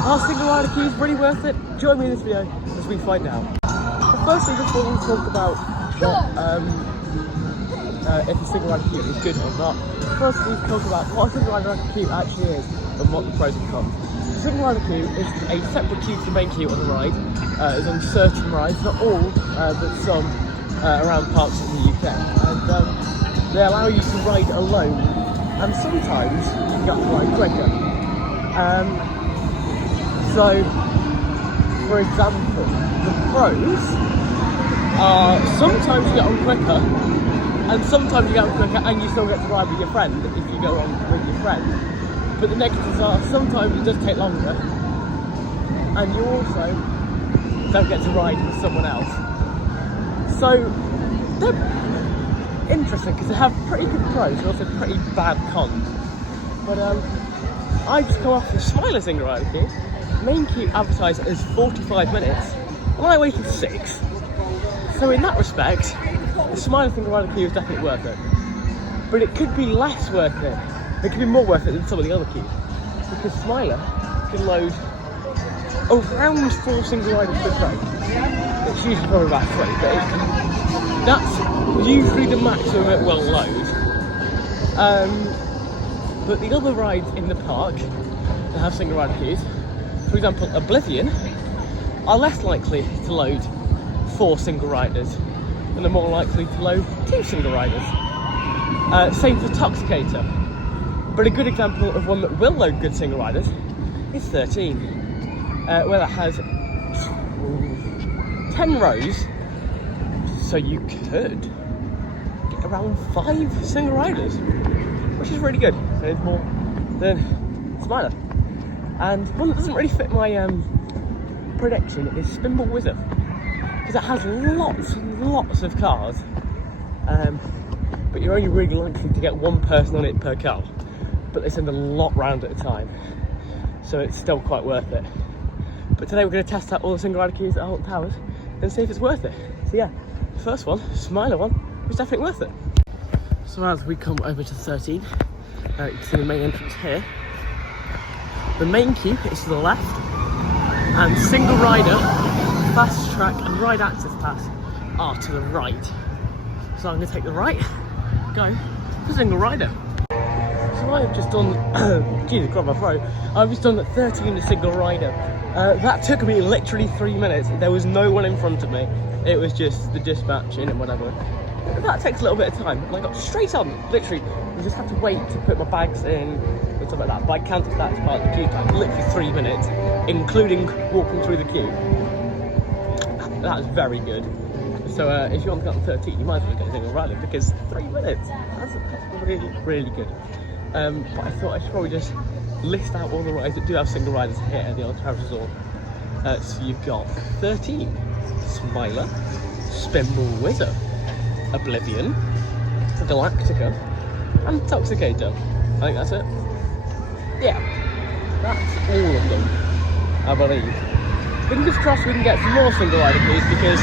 Our single rider queue is really worth it. Join me in this video as we find out. But firstly, before we talk about what, if a single rider queue is good or not, first we talk about what a single rider queue actually is and what the pros and cons. The single rider queue is a separate queue to the main queue on the ride. It's on certain rides, not all, but some around parts in the UK. And they allow you to ride alone, and sometimes you can get to ride quicker. So, for example, the pros are sometimes you get on quicker, and sometimes you get on quicker and you still get to ride with your friend if you go on with your friend. But the negatives are sometimes it does take longer, and you also don't get to ride with someone else. So, they're interesting because they have pretty good pros and also pretty bad cons. But I just go off the Smiler single rider queue. Main queue advertised as 45 minutes, and I waited 6. So in that respect, the Smiler single rider queue is definitely worth it. But it could be less worth it. It could be more worth it than some of the other queues, because Smiler can load around 4 single riders per train. It's usually probably about 3, but that's usually the maximum it will load. But the other rides in the park that have single rider queues, for example Oblivion, are less likely to load 4 single riders, and are more likely to load 2 single riders. Same for Toxicator. But a good example of one that will load good single riders is 13, where that has 10 rows, so you could get around 5 single riders, which is really good. And it's more than Smiler. And one that doesn't really fit my prediction is Spinball Wizard, because it has lots and lots of cars, but you're only really likely to get one person on it per car, but they send a lot round at a time, so it's still quite worth it. But today we're going to test out all the single rider queues at Alton Towers and see if it's worth it. So yeah, the first one, Smiler one, was definitely worth it. So as we come over to 13, you can see the main entrance here. The main queue is to the left, and single rider, fast track and ride access pass are to the right. So I'm going to take the right, go for single rider. So I have just done, Jesus Christ, my throat. I've just done 13 the single rider. That took me literally 3 minutes. There was no one in front of me. It was just the dispatch in and whatever. That takes a little bit of time. And I got straight on, literally. I just have to wait to put my bags in and stuff like that. But I counted that as part of the queue time, literally 3 minutes, including walking through the queue. That was very good. So if you want to go to 13, you might as well get a single rider, because 3 minutes, that's really, really good. But I thought I should probably just list out all the rides that do have single riders here at the Alton Towers Resort. So you've got 13, Smiler, Spinball Wizard, Oblivion, Galactica, and Toxicator. I think that's it. Yeah, that's all of them, I believe. Fingers crossed we can get some more single rider queues, because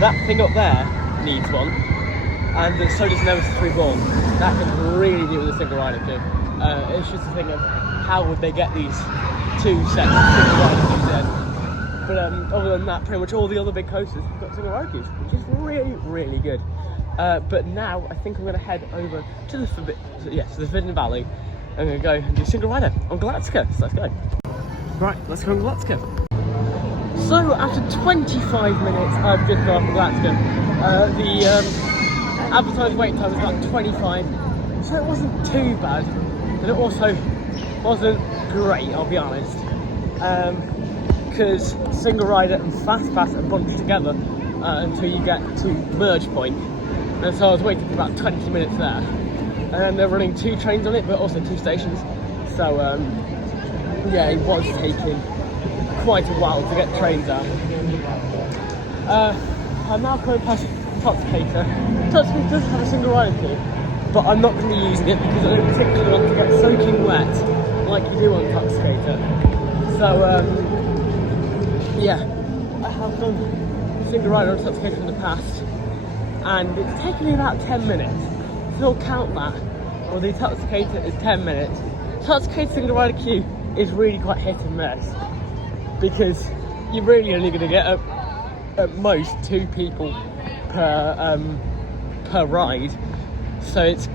that thing up there needs one, and so does Nemesis Reborn. That can really do with a single rider queue. It's just a thing of how would they get these 2 sets of single rider queues in. But other than that, pretty much all the other big coasters have got single rider queues, which is really, really good. But now I think I'm going to head over to the Forbidden Valley. I'm going to go and do single rider on Galactica. So let's go. Right, let's go on Galactica. So after 25 minutes, I've just gone off Galactica. The advertised wait time was about 25, so it wasn't too bad, and it also wasn't great, I'll be honest, because single rider and fast pass are bunched together until you get to merge point, and so I was waiting for about 20 minutes there, and then they're running 2 trains on it, but also 2 stations, so yeah, it was taking quite a while to get trains out. I'm now going past Toxicator. Toxicator does have a single rider queue, but I'm not going to be using it because I don't particularly want to get soaking wet like you do on Toxicator. So yeah, I have done single rider on Toxicator in the past, and it's taken me about 10 minutes. So I'll count that. Well, the Toxicator is 10 minutes. Toxicator single rider queue is really quite hit and miss, because you're really only going to get at most 2 people per ride. So it's,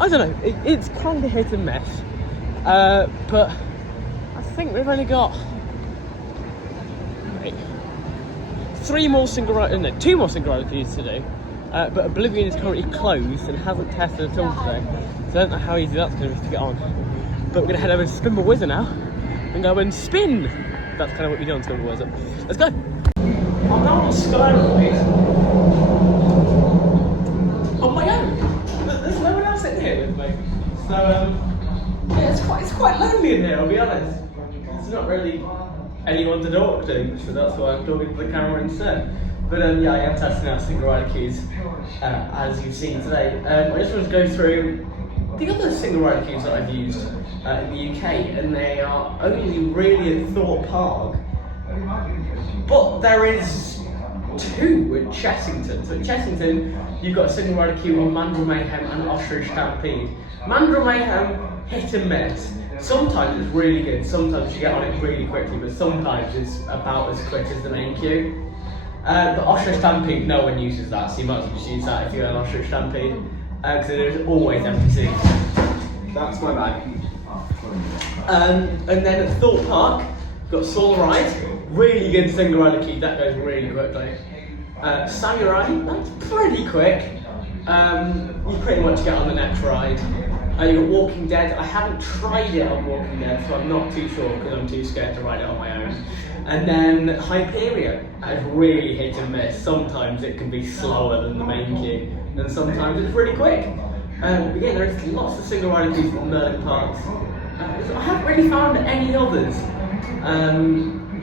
I don't know, it's kind of hit and miss. But I think we've only got 2 more single rider queues to do. But Oblivion is currently closed and hasn't tested at all today. So I don't know how easy that's going to be to get on. But we're going to head over to Spinball Wizard now and go and spin. That's kind of what we do on Spinball Wizard. Let's go. I'm now on Skyride on my own. There's no one else in here with me. So yeah, it's quite lonely in here, I'll be honest. There's not really anyone to talk to, so that's why I'm talking to the camera instead. But yeah, I am testing out single rider queues, as you've seen today. I just want to go through the other single rider queues that I've used in the UK, and they are only really at Thorpe Park. But there is 2 at Chessington. So at Chessington, you've got a single rider queue on Mandrill Mayhem and Ostrich Stampede. Mandrill Mayhem, hit and miss. Sometimes it's really good, sometimes you get on it really quickly, but sometimes it's about as quick as the main queue. But Ostrich Stampede, no one uses that, so you might as well just use that if you go on Ostrich Stampede, because there's always empty seats. That's my bag. And then at Thorpe Park, got Solar Ride, really good single rider queue, that goes really quickly. Samurai, that's pretty quick. You pretty much get on the next ride. You've got Walking Dead. I haven't tried it on Walking Dead, so I'm not too sure because I'm too scared to ride it on my own. And then Hyperion, that's really hit and miss. Sometimes it can be slower than the main queue, and sometimes it's really quick. But yeah, there's lots of single rider queues at Merlin Parks. I haven't really found any others,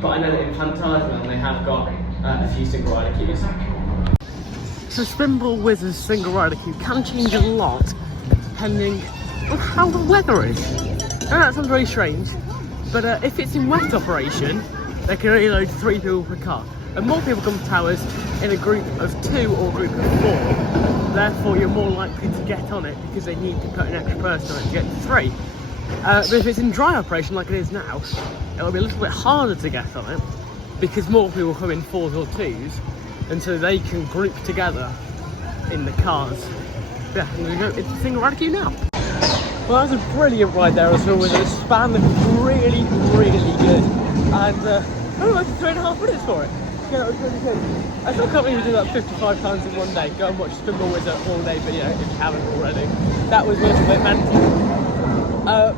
but I know that in Phantasma they have got a few single rider queues. So Spinball Wizard's single rider queue can change a lot depending on how the weather is. Now that sounds very strange, but if it's in wet operation, they can only load 3 people per car. And more people come to towers in a group of 2 or a group of 4. Therefore, you're more likely to get on it because they need to put an extra person on it to get to 3. But if it's in dry operation like it is now, it'll be a little bit harder to get on it because more people come in 4s or 2s, and so they can group together in the cars. Yeah, I'm going to go into the single rider queue now. Well, that was a brilliant ride there as well, with a span that was really, really good. And I went 3.5 minutes for it. Yeah, that was really good. I still can't believe we did that 55 times in one day. Go and watch Spinball Wizard all day video if you haven't already. That was a little bit mental.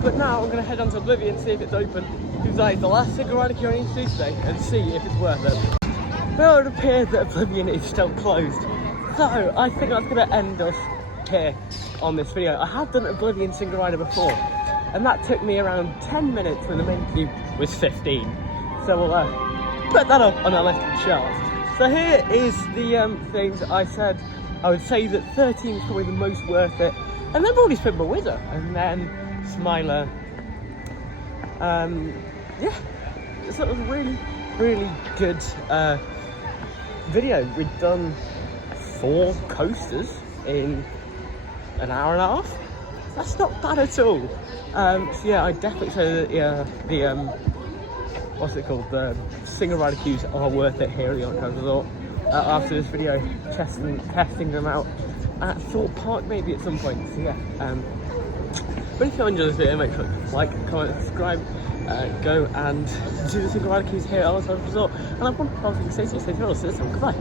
But now I'm going to head on to Oblivion and see if it's open, because that is the last single rider queue I need to do today, and see if it's worth it. Well, it appears that Oblivion is still closed. So I think that's going to end us here on this video. I have done Oblivion single rider before, and that took me around 10 minutes when the main queue was 15. So we'll put that up on our list of charts. So here is the things I said. I would say that 13 is probably the most worth it, and then probably Spinball Wizard, and then Smiler. Yeah, so it was a really, really good video. We'd done 4 coasters in an hour and a half. That's not bad at all. So yeah, I definitely say that the what's it called? The single rider queues are worth it here at the Yacht Resort. After this video, testing them out at Thorpe Park maybe at some point. So yeah. But if you enjoyed this video, make sure to like, comment, subscribe. Go and do the single rider queues here at the Yacht Resort. And I want to stay safe, stay well. See you soon. Goodbye.